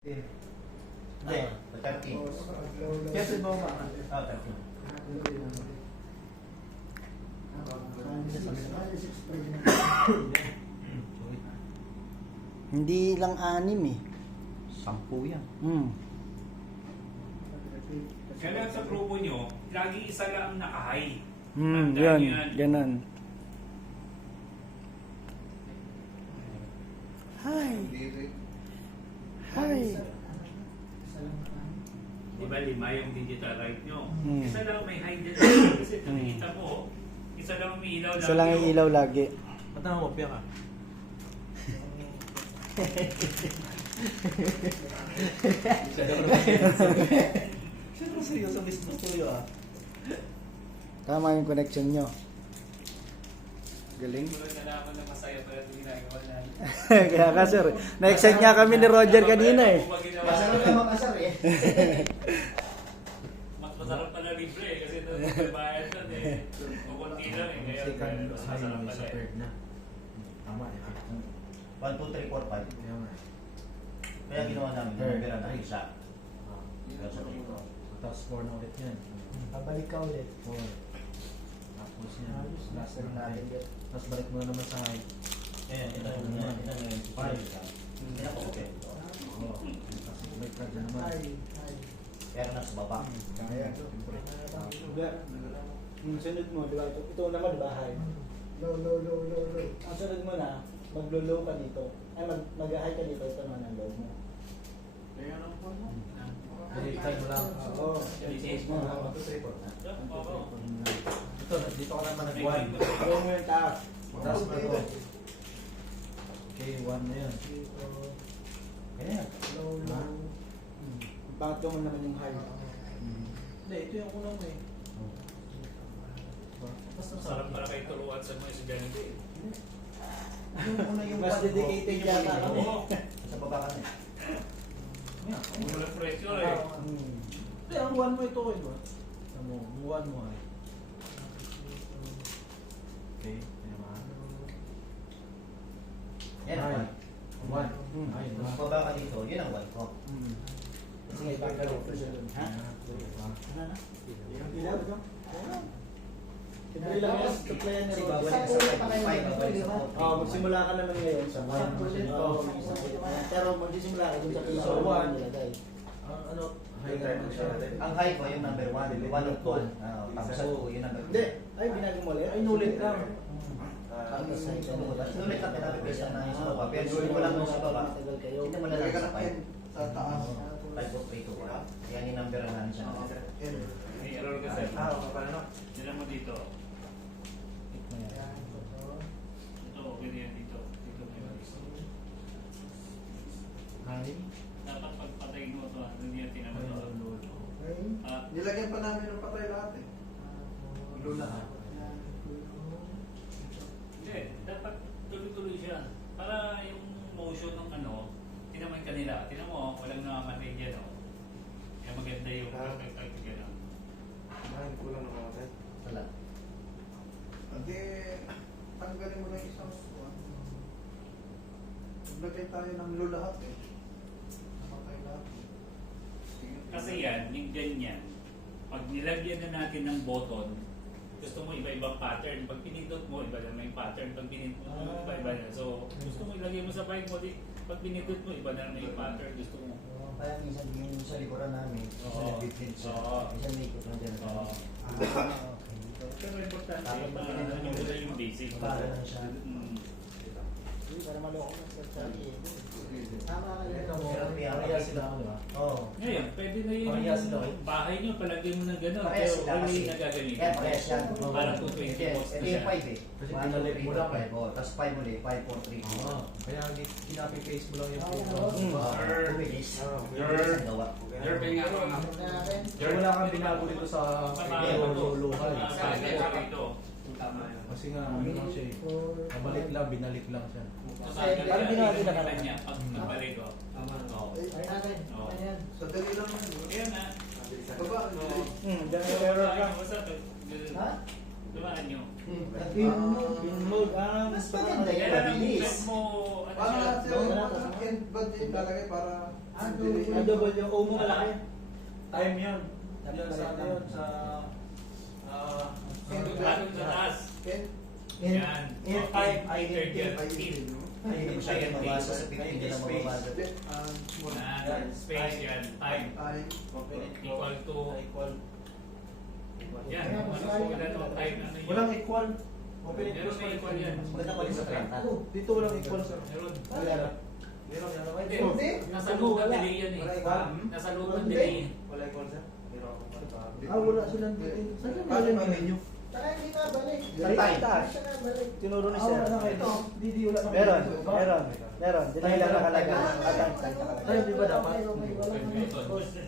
Hindi, 13. Kasi ba ba? 13. Hindi lang 6 eh. 10 yan. Kaya sa grupo nyo, lagi isa lang naka-high. Yun, ganun. Hi. Hi. Di ba 5 yung digital right nyo? Isa lang may high din. Kasi nakikita mo, isa lang may ilaw Isa lang yung ilaw lagi. Ba't naman mapya ka? Siyempre seryoso business tuyo ah. Tama yung connection nyo. Galing. Siguro nalaman na masaya pala ito ginagawa natin. Kaya ka sir, na-excite nga kami ni Roger kanina eh. Masarap ka makasar eh. Mas masarap pala libre eh, kasi ito may bayad doon eh. Kukunti lang eh. Kaya Second mas masarap pala sa eh. third na. Tama eh. 1, 2, 3, 4, 5. Kaya nga. Kaya ginawa namin, numera na isa. Ah. Hanggang sa 3. Tapos 4 na ulit yan. Pabalik ka ulit. 4. Tapos yan. Ayos, Last master na natin yan. Tapos balik mo na naman sa high. Ayan, ito yung 5. Pinaka-okay. Oo. Tapos balik ka dyan naman. Pero nasa baba. Kaya. Yung sunod mo, di ba? Ito naman, di ba? High. Low. Ang sunod mo na, maglo-low ka dito. Ay, mag-high ka dito. Ito naman ang low mo. Balik mo lang. Oo. Linis mo. Ito, dito ka naman nag-1. Low mo yung taas. Tapos na to. Okay, 1 na yan. Kaya Low. Bakit mo naman yung high? Hindi, ito yung unang mo eh. Masarap pala kayo turuan sa mga estudyante eh. Mas dedicated yata kami. Sa baba ka na eh. Walang pressure eh. Hindi, ang 1 mo ito eh. Ano, ang 1 mo ay. Okay, naman. Yan ang 1. Ay, Kung baba ka dito, yun ang 1 ko. Sige, pagkalito siya dun. Ha? Ilaw ito? Siyempre lang yan, supplyan ni Kasi Roger. babalik ka sa 5, babalik sa 4. Oo, magsimula ka naman ngayon sa 1. Oo, pero magsisimula ka dun sa piso So, mo one. nilagay. Ano, high naman siya. Ang high ko yung number 1. 1 of 1. Tapos sa 2, yung number 2. Hindi, ay binago mo ulit. Ay, nulit lang. Tapos sa ito mo. Nulit lang, pinapipesa na yung sa baba. Pero hindi mo lang yung sa baba. Matagal kayo. Hindi mo na lang sa 5. Sa taas. 5 of 3 to 1. Yan yung number namin siya. May error kasi. Tinan mo dito. Ito, okay na yan dito. Dito may walis. High. Dapat pagpatay mo ito, hindi yan tinan mo ito. Ah, Nilagyan pa namin ng patay lahat eh. Lula ha. Hindi, dapat tuloy-tuloy siya. Para yung motion ng ano, tinaman kanila. Tinan mo, walang nakamatay dyan, oh. Kaya maganda yung perfect type gano'n. Dahil kulang ng patay. Wala. Hindi, tanggalin mo na yung isang suwan. Naglagay tayo ng lulahat eh. Patay lahat. Sige. Kasi yan, yung ganyan, pag nilagyan na natin ng button, gusto mo iba-ibang pattern. Pag pinindot mo, iba na yung pattern. Pag pinindot mo, iba na. So, gusto mo ilagay mo sa bike mo, pag pinindot mo, iba na yung pattern. Gusto mo. Kaya minsan yung sa likuran namin, minsan Oo. nag-bit siya. Oo. Minsan may ikot lang dyan. Oo. Pero importante, Tapos para pag ano mo yung basic. Para lang siya. Mm. Para maloko ng sasali. Tama ka Ito yun. mo, kaya sila ako diba? Oo. Ngayon, pwede na yun Parehas sila, eh. yung bahay nyo, palagay mo ng gano'n. Parehas Pero sila ano kasi. yung nagagamitin Kaya mo? parehas yan. Parang 220 volts na Ito siya. yung 5 eh. Kasi 1, pinalik 2, 3, mo lang 4, 5. Oh, tapos 5 ulit. 5, 4, 3. Oo. Kaya kinapi-paste mo lang yung Oo. program. Pumilis. Your- Isang gawa. Jerping nga ako na. Kaya wala kang binago dito sa luluhan. Dito. Kasi nga, ano lang siya eh. Nabalik lang, binalik lang siya. Parang ginawa din na Pag nabalik ko. Oo. Ay, natin. Oo. Ayan. Sadali lang yun. Kaya na. Baba, Oo. Diyan yung error ka. Basta, Ha? dumaan nyo. Pin mode. Mas maganda Kaya yun. lang ang Mabilis. movement mo, ano para siya? sir, end bud din lalagay para double yung O mo malaki. Time yun. Yan sa ano yun, sa... Ganun sa taas. In, Yan. in, Time, entered yan. Hindi mo siya mabasa sa 15, hindi lang mababasa. Yan. Space yan. Time. Equal to... Yan. Wala no time ano yun. Walang equal. Open and Meron close na equal yan. Maganda pa rin sa planta. Dito walang equal, sir. Meron. Meron, Hindi. Hindi. Nasa loob ng delay yan eh. Nasa loob ng delay. Wala equal, sir. Meron ako. Wala silang dito. Paano yung menu? Saka hindi na balik. Sa time. Hindi siya na balik. Tinuro ni sir. Ito. Hindi, wala naman. Meron. Diyan lang nakalagay. Tayo, di ba dapat?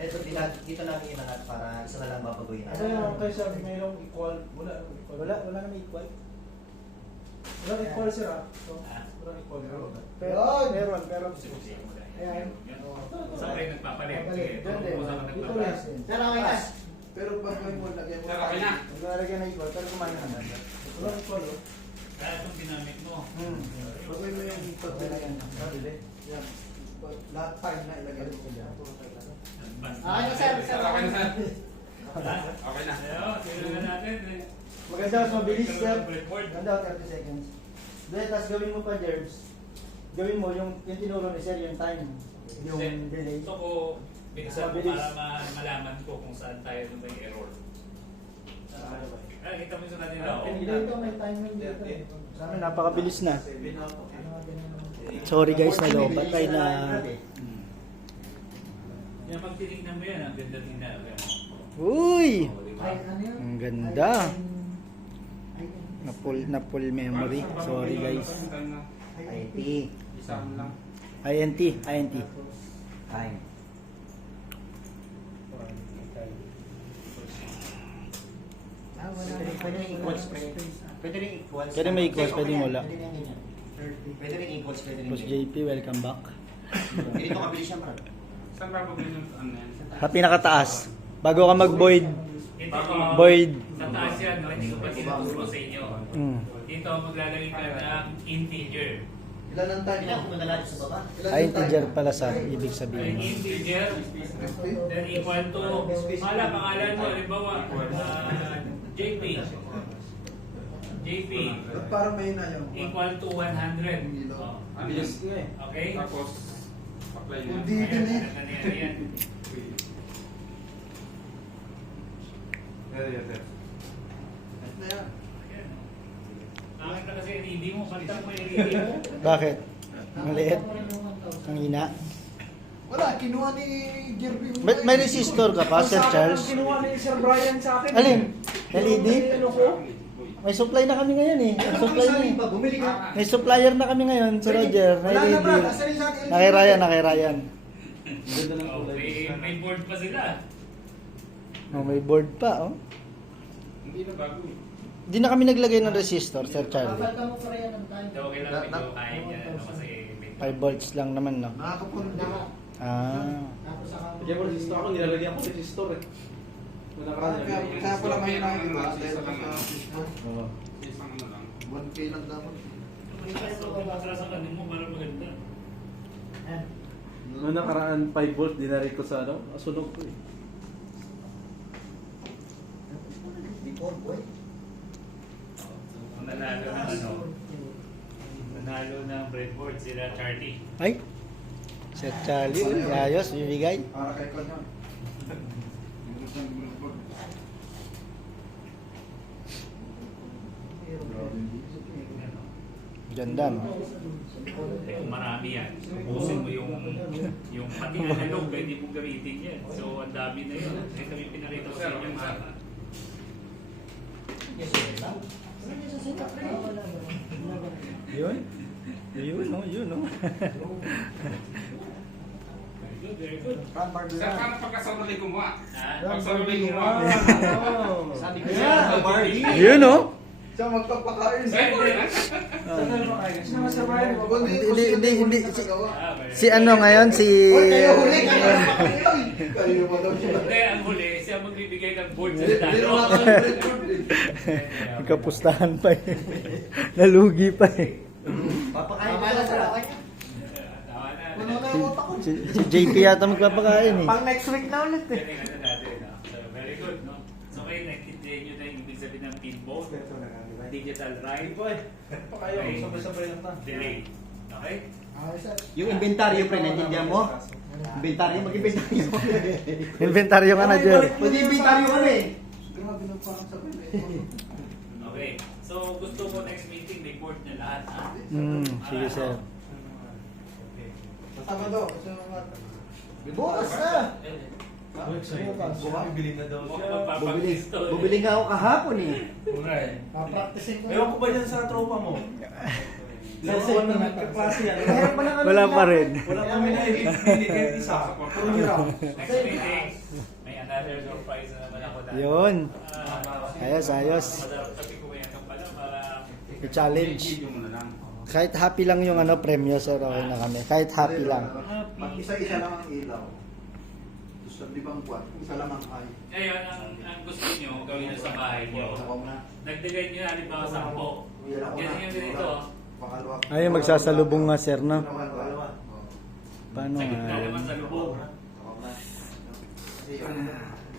Ito, dito lang ilangat para isa na lang babaguhin Ano natin. yung tayo sabi mayroong equal? Wala namang equal. Wala naman equal. Walang equal, sir, ah. So, Ah. walang equal. Pero, meron. Ayan. Saan kayo nagpapalit? Papalit. Sige, kung saan ka Dito nagpapalit. lang. Pero okay na. Pero pag may mo, lagyan mo. Maglalagyan na equal, pero kumain na naman. Walang equal, oh. Kaya itong ginamit mo. Pag may mo yung pagbilagyan. Yan. Lahat time na ilagay mo. Advance Ah, ano, sir? Okay na. Okay na. Ayun, tingnan natin. Maganda, mas mabilis, sir. Breadboard. Ganda, 30 seconds. Then, tapos gawin mo pa, Jerbs. Gawin mo yung tinuro ni sir, yung time. Yung delay. Gusto ko bilisan mo para malaman ko kung saan tayo nung may error. Kita mo sa kanila. Dito, may timing dito. Sa amin, napakabilis na. 7 na po. Sorry guys, nalobat tayo na... Yan, pag tinignan mo yan, ang ganda tingnan. Uy! O, diba? Ang ganda. Na full memory. Sorry guys. IT. INT. Time. Pwede rin equals. Pwede rin equals. Pwede may equals, pwede wala. Pwede rin equals, pwede rin Boss JP, welcome back. Ganito kabilis yan, bro. Saan ba pag yung ano yan? Sa pinakataas. Bago ka mag-void. Ito, Void. sa taas yan, no? Hindi ko pa tinuturo sa inyo. Dito, maglalagay ka ng integer. Ilan ang time Ilan mo? kung madala sa baba? Ay, integer pala sa ibig Ang sabihin. integer, then equal to, pangalan mo, halimbawa, JP. JP Parang may na yun. equal to 100. Oh. Ano yan? Okay? Tapos, apply mo. Hindi delete. Yan. Na yan. Bakit na kasi LED mo? Palitan mo yung LED mo. Bakit? Maliit? Ang hina? Wala, kinuha ni Jerby. May resistor ka pa, Sir Charles? Kinuha ni Sir Brian sa akin. Alin? LED? Ano ko? May supply na kami ngayon eh. May supply na eh. Bumili ka. May supplier na kami ngayon, Sir Roger. May Wala na LED. ba? Nasa rin sa akin. Nakay Ryan. Ganda ng Oh, kulay. may board pa sila. Oh, may board pa, oh. Hindi na bago eh. Di na kami naglagay ng resistor, Sir Charlie. So, okay lang medyo kaya niya. Ano, kasi may 5 volts lang naman, no? Nakakapundi. Ah. Kaya mo resistor ako, nilalagyan ko resistor eh. Wala ka Kaya pala may nakikita. Dahil Isa lang sa na. Christmas. Oo. Isang ano lang. 1K lang dapat. matras ang kanin mo para maganda. Noong nakaraan 5 volt, dinari ko sa ano, sunog ko eh. Before, boy. Kung nanalo ng ano, nanalo ng breadboard sila Charlie. Ay. Sir Charlie, uy, ayos, bibigay. Para kay Kanya. Ganda, no? Eh, kung marami yan, ubusin mo yung pati analog, pwede mong gamitin yan. So, ang dami na yun. Eh, kami pinakita ko sa inyo yung sana. Yes, sir. Lang. Yun? Yun, no? Yun, no? Very good, very good. Sir, paano pagkasunod ay gumawa? Ah, Pagkasunod ay gumawa. Sabi ko Yeah, siya, Barbie. Yun, no? Siya magpapakain. Sir, Hindi. Si ano ngayon, si... Oy, kayo huli. Kayo pa daw siya. Hindi, ang huli, siya magbibigay ng board sa Hindi talo. naman ako ng breadboard eh. Nagkapustahan pa eh. Nalugi pa eh. Papakain ko sa akin. Tawa na. Puno na yung utak ko. Si Si JP yata magpapakain eh. Pang next week na ulit eh. Yan yung ano natin, no? So, very good, no? So, kayo, nagtindihan nyo na yung ibig sabihin ng pinball, digital ride, Pa kayo, sabay-sabay lang ta. delay. Okay? Yung inventaryo, pre, naintindihan mo? Inventaryo, mag-inventaryo. Inventaryo ka na, Jer. Mag-inventaryo ka na eh. Grabe na parang sabi Okay. So, gusto ko next meeting, report nyo lahat, ha? Sige, sir. Sabado, kasi mga... Bukas na! Bukas bibili na daw Huwag siya. magpapapractice to. Bubili nga ako kahapon eh. Una eh. Practicing ko. Ewan ko ba dyan sa tropa mo? Sa na nagkaklase yan. Wala pa rin. Wala kami na ibibili kahit isa. Puro hirap. Next meeting, may another surprise na naman ako dahil. Yun. Ah, Ayos, ayos. Madarap sabi ko yan pala para I-challenge. Video mo na lang. Kahit happy lang yung ano premyo, sir. Okay na kami. Kahit happy lang. Pag isa-isa lang ang ilaw. Tapos sa libang buwan, isa lang ang ay. ngayon, ang gusto nyo gawin nyo sa bahay nyo. Ako na. Nagdagay nyo halimbawa 10. Yan ako Yan na. yung ganito. Pangalawa. Ay, magsasalubong nga, sir, no? Pangalawa. Paano Sa gitna nga? naman sa lubog. Ako na. Kasi yun.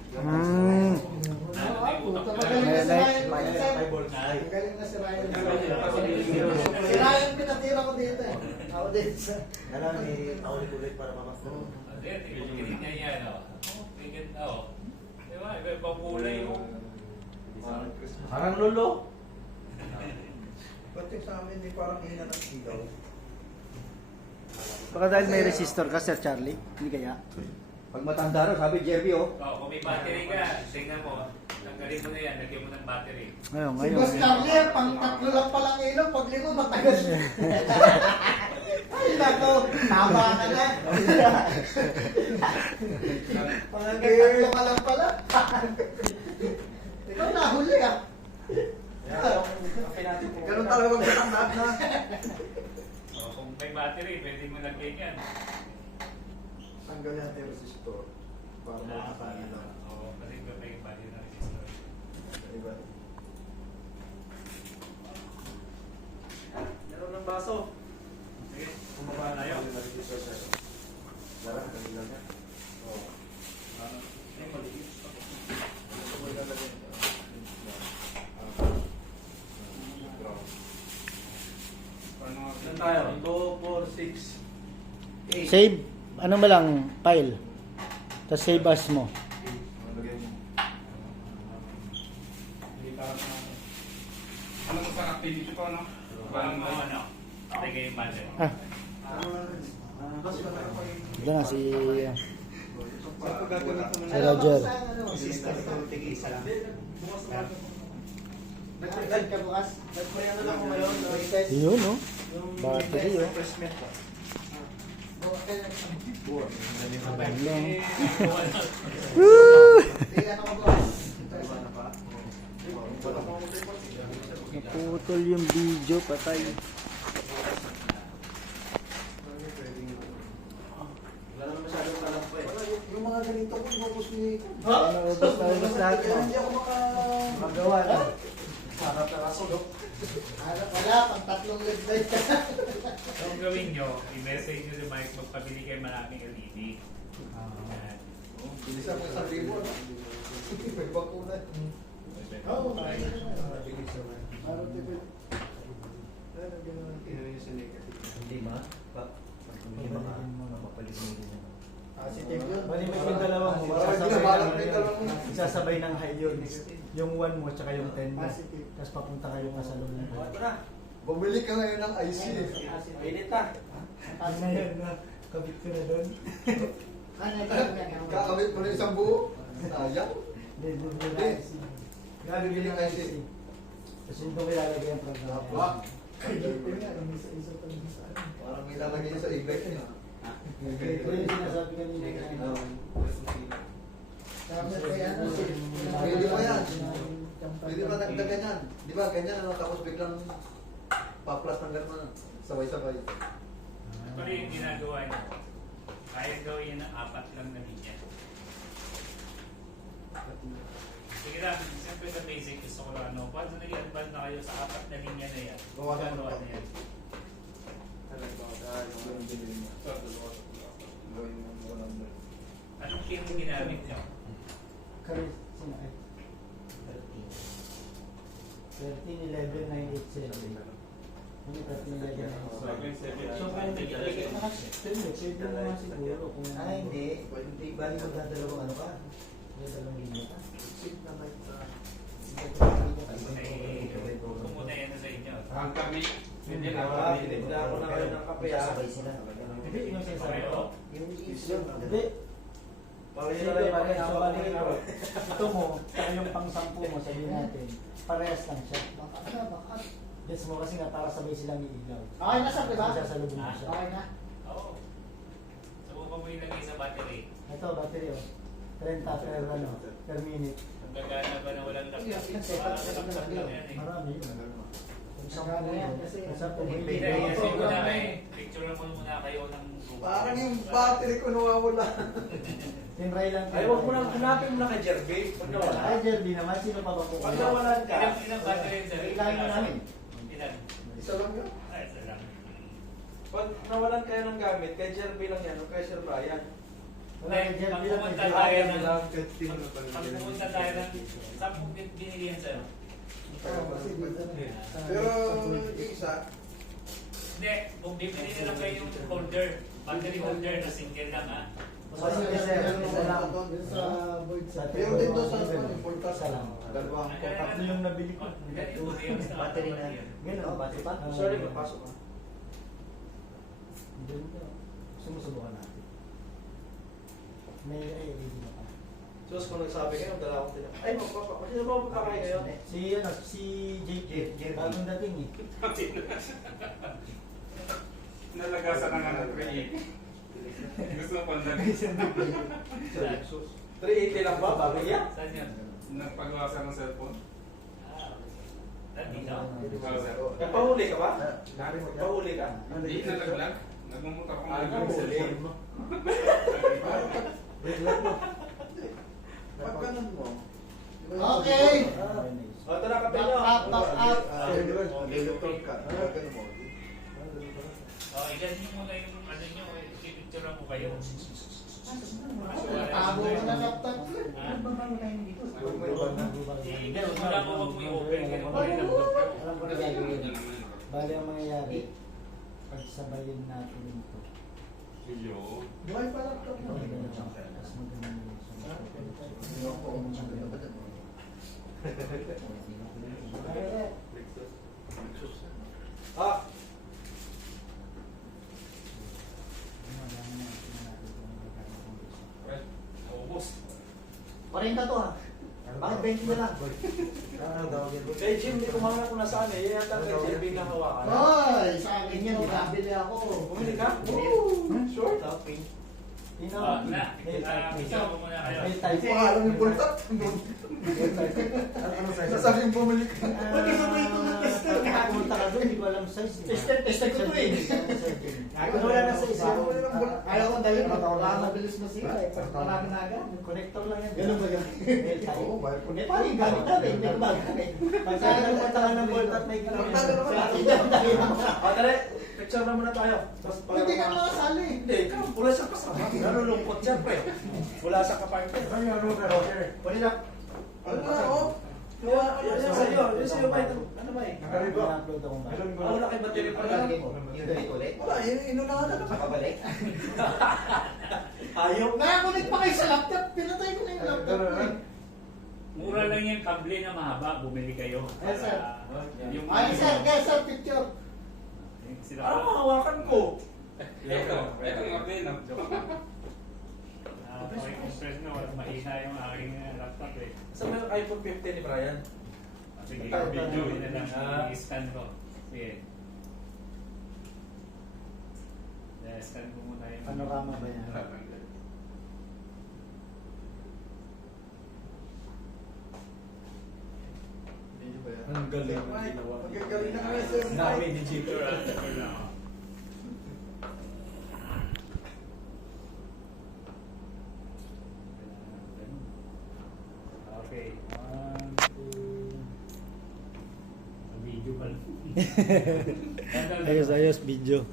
Hmm. Magaling na si Ryan. Magaling na si Ryan. Si Ryan pinatira ko dito eh. Ako din. Kailangan ulit para mamasok. Ayan, tingin niya yan, o. Tingin na, o. Diba, iba kulay yung... Parang lolo. Pati sa amin, di parang hina ng ilaw. Baka dahil may resistor ka, Sir Charlie? Hindi kaya? Pag matanda rin, sabi Jerby oh. Oh, kung may battery ka, tingnan mo. Tanggalin mo na yan, lagyan mo ng battery. Ngayon, Si ngayon. Boss Carly, pang tatlo lang palang ilaw, pag lima matagal. Ay, nako, tama ka na. Pangatlo ka lang pala. Ikaw nahuli ah. Ganun talaga magkakandaan na. Oh, kung may battery, pwede mo lagyan yan. Tanggal natin yung resistor para makakain lang. Oo, kasi iba pa yung value ng resistor. Diba? Meron ng baso. Sige, bumaba tayo. Lara, kanila niya. Oo. Ay, maliit. Ilan tayo? 2, 4, 6, 8. Save, ano ba lang, file. Tapos save as mo. Hindi parang... Ano ko sa activity ko, no? Parang ano, lagay yung battery. Ah, dyan na si Roger. Sister ko, tig-isa lang. Yun, no? Battery, oh. Ayun lang. Naputol yung video, patay. Wala naman masyadong alam pa eh. Yung mga ganito ko, ubos ni... Ubus na ubus lahat mo. Hindi ako Magawa na. Harap na kasulok. Wala, pang tatlong leg light ka. So, ang gawin nyo, i-message nyo si Mike, magpabili kayo maraming LED. Yan. Bilisan mo sa libo, no? May bakulan. Oo, Hindi ma. Hindi mapapalit mo din. positive yun. Bali may yung dalawang mo. Parang ginabalak na yung dalawang mo. Isasabay ng high yun. Yung 1 mo tsaka yung 10 mo. Positive. Tapos papunta kayo nga sa loob mo. Bumili ka ngayon ng IC. Pinit na. Ano na yun na? Kabit ko na doon. Kakawit mo na isang buo. Sayang. Hindi. Grabe biling IC. Tapos yung doon ilalagay ang program. Apa. Parang may lalagay niya sa e-bike niya. Ito yung sinasabi kanina. Pwede pa yan. Pwede ba nagdagan yan? Di ba ganyan ano, tapos biglang paplas ng gano'n. Sabay-sabay. Actually, yung ginagawa nyo, kahit gawin ng 4 lang na linya. Sige lang, siyempre sa basic, gusto ko lang ano, once na nag-advance na kayo sa 4 na linya na yan, gagawa na yan. Anong pin yung ginamit nyo? Kari, sino ay? 13, 11, 9, 8, 7. Ano 13, 11, 9, 8, 7? So, kung pwede mo nga siguro kung Hindi. Hindi. Bali magdadalawang ano ka? Magdadalawang linya ka? Pumunta yan na sa inyo. Ang kami. Hindi na. Binigla ko na kayo ng kape ah. Sabay sila. Hindi, yung sinasabi ko. Yung islam. Hindi. Pareho Sige, na rin pareho. ako So, bali kanina. ito mo, saka yung pang-sampu mo, sabihin natin, parehas lang siya. Bakit? Gets mo kasi nga para sabay silang iilaw. Okay na sir, di ba? Sasalubong mo siya. Okay na. Oo. Subukan mo ilagay sa battery. Ito, battery oh. 30 per, ano, per minute. Ang gagana ba na walang laptop? Laptop lang yan eh. Marami yun. Isang Magkano puno yan? yan. Kasi- Isang puno Hindi, yun. hindi. Kasi muna kayo, picture mo muna kayo ng group. Parang yung battery ko nawawala. Tinry lang. Ay, wag mo nang hanapin mo na kay Jerby. Pag nawala. Ay, Jerby naman, sino pa ba po? Pag nawalan ka. Ilang battery yun sir? Kailangan mo namin. Ilan? Isa lang yun. Ay, isa lang. Pag nawalan kayo ng gamit, kay Jerby lang yan o kay Sir Brian. Wala kay Jerby lang. Pag pumunta kay tayo Jerby ng... lang. Pag pumunta tayo ng... Saan po binili yan sir? Oo, kasi dito na. Pero yung isa, Hindi, kung bibili na lang kayo yung holder, battery holder na single lang ha. Kasi kasi, isa lang. doon sa void Sa meron din doon sa table. voltas. Isa lang. Dalawang Tatlo yung nabili ko. Battery na. Ganun, oh, battery pa? Sorry, magpasok ka. Ganun. Sumusubukan natin. May ready na pa. Sus, kung nagsabi kayo, dala akong tinapay. Ay, sino ba magpapakain kayo? Si JK, bagong dating eh. Nalagasan na nga ng 3. Gusto mo pang lagay. 380 lang ba? Bago yan? Saan yan? Nagpagawasan ng cellphone. Dito. Nagpahuli ka ba? Nagpahuli ka? Hindi nalaglag. Nagmumuta ko Ay, ng nagpahuli. cellphone mo. Pag ganun mo. Okay. O, ito na kape nyo. Lilutong ka. Ganun mo. Oh, ilan nyo muna yung ano nyo, picture mo kayo. Tago ka na laptop. Ganun mo lang kung wag mo i-open kayo mo rin ang laptop. Alam ko na gagawin. Bali ang mangyayari, pagsabayin natin ito. Iyo. Buhay pa laptop mo. Mas maganda yung Ah, Ubus. 40 to ha. Bakit 20 na lang? kay Jim, hindi ko mga kung nasaan eh. Yan yata kay Jerby na hawakan. Ay, sa akin yan. Nabili ako. Bumili ka? Sure? Topping. Oh, na, picture mo muna kayo. Hindi ko alam yung bultat. Sasabihin bumili ka. Pumunta ka doon, hindi ko alam size. Test ko to eh. Wala na sa isa. Ayaw ko dahil mabilis masira eh. Marami na agad. Connector lang yan. Ganun ba yan? Oo, bayar ko. Paano yung gamit natin? Hindi ko ba? Pagka nagpunta ka ng bolt at may gamit. O, tara, picture na muna tayo. Tapos Hindi ka makasali. Hindi, ikaw, wala siya kasama. Nalulungkot siya, pre. Wala sa kapartner. Pwede na. Ano na ako? Yan sa'yo, yan sa'yo, ba? Ano ba eh? I-upload akong ba? Wala kay battery pa lang. Pagkalagay mo, yung ganito ulit. Wala, inunahan na lang. Pabalik. Ayaw. Nakakunik pa kayo sa laptop. Pinatay ko na yung laptop ko eh. Mura lang yung kable na mahaba, bumili kayo. Yes, sir. Yung Ay, sir, kaya sir, picture. sila Parang mahawakan ko. Ito nga din. compress na, walang mahina yung aking laptop eh. Sa may iPhone 15 ni Brian. Sige, video na lang, i-scan ko. Sige. Scan ko muna yung... Panorama ba yan? Ang galing ng ginawa. Magagaling na kami, sir. Dami ni Jito. Okay. 1, 2... Video pala. Ayos, video.